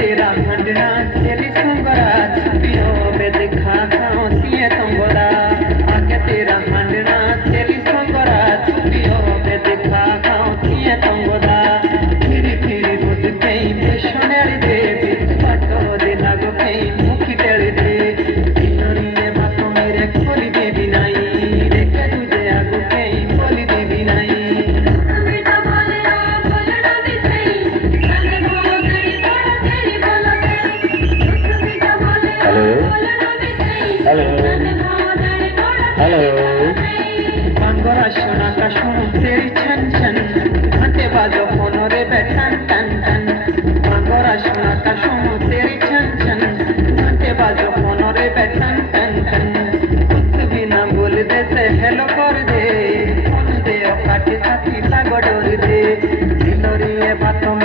तेरा हंडना तेरी संगरात पियो बेद खा खाओतिए तंगोरा आके तेरा हंडना तेरी संगरात पियो बेद खा खाओतिए तंगोरा फिरी फिरी बुझ गई पेशनेरी देवी पाटो दे लागो गई मुखी टेड़ी दे इनोरिए बातो मेरे खोली देवी नाई देखे तुझे आगो गई खोली देवी नाई बांगोरा सोना का सुनो तेरी छन छन घंटे बाजो फोनो रे बैठन टन टन बांगोरा सोना का सुनो तेरी छन छन घंटे बाजो फोनो रे बैठन टन टन कुछ भी ना बोल दे से हेलो कर दे फोन दे काटे साथी लागो डोर दे दिलोरी ये बातों